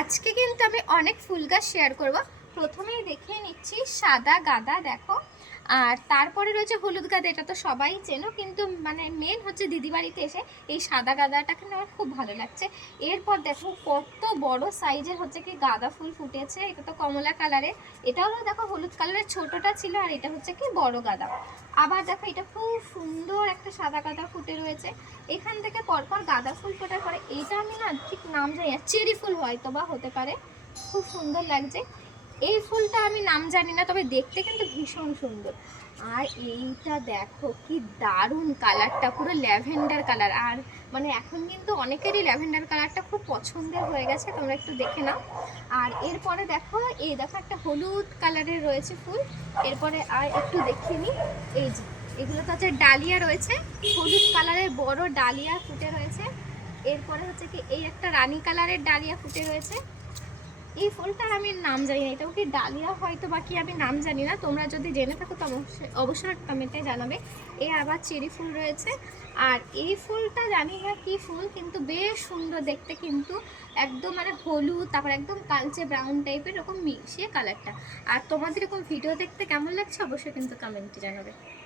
আজকে কিন্তু আমি অনেক ফুল গাছ শেয়ার করব। প্রথমেই দেখিয়ে নিচ্ছি সাদা গাঁদা, দেখো। আর তারপরে রয়েছে হলুদ গাঁদা, এটা তো সবাই চেনো, কিন্তু মানে মেন হচ্ছে দিদি বাড়িতে এসে এই সাদা গাঁদাটা কিন্তু আমার খুব ভালো লাগছে। এরপর দেখো কত বড় সাইজের হচ্ছে কি গাঁদা ফুল ফুটেছে, এটা তো কমলা কালারের। এটাও দেখো হলুদ কালারের ছোটটা ছিল, আর এটা হচ্ছে কি বড় গাঁদা। আবার দেখো এটা খুব সুন্দর একটা সাদা গাঁদা ফুটে রয়েছে। এখান থেকে পরপর গাঁদা ফুল ফোটার পরে এটা আমি না ঠিক নাম জানি না, চেরি ফুল হয়তো বা হতে পারে, খুব সুন্দর লাগছে। এই ফুলটা আমি নাম জানি না, তবে দেখতে কিন্তু ভীষণ সুন্দর। আর এইটা দেখো কি দারুণ কালারটা, পুরো ল্যাভেন্ডার কালার। আর মানে এখন কিন্তু অনেকেরই ল্যাভেন্ডার কালারটা খুব পছন্দের হয়ে গেছে, তোমরা একটু দেখে নাও। আর এরপরে দেখো এই দেখো একটা হলুদ কালারের রয়েছে ফুল। এরপরে আর একটু দেখিয়ে নিই, এই যে এগুলো তো হচ্ছে ডালিয়া রয়েছে, হলুদ কালারের বড় ডালিয়া ফুটে রয়েছে। এরপরে হচ্ছে কি এই একটা রানী কালারের ডালিয়া ফুটে রয়েছে। এই ফুলটার আমি নাম জানি না, এটাও কি ডালিয়া হয়তো, বাকি আমি নাম জানি না। তোমরা যদি জেনে থাকো তো অবশ্যই কমেন্টে জানাবে। আবার চেরি ফুল রয়েছে। আর এই ফুলটা জানি না কি ফুল, কিন্তু বেশ সুন্দর দেখতে, কিন্তু একদম মানে হলুদ, তারপর একদম কালচে ব্রাউন টাইপের এরকম মিশিয়ে কালারটা। আর তোমাদের এরকম ভিডিও দেখতে কেমন লাগছে অবশ্যই কিন্তু কমেন্টে জানাবে।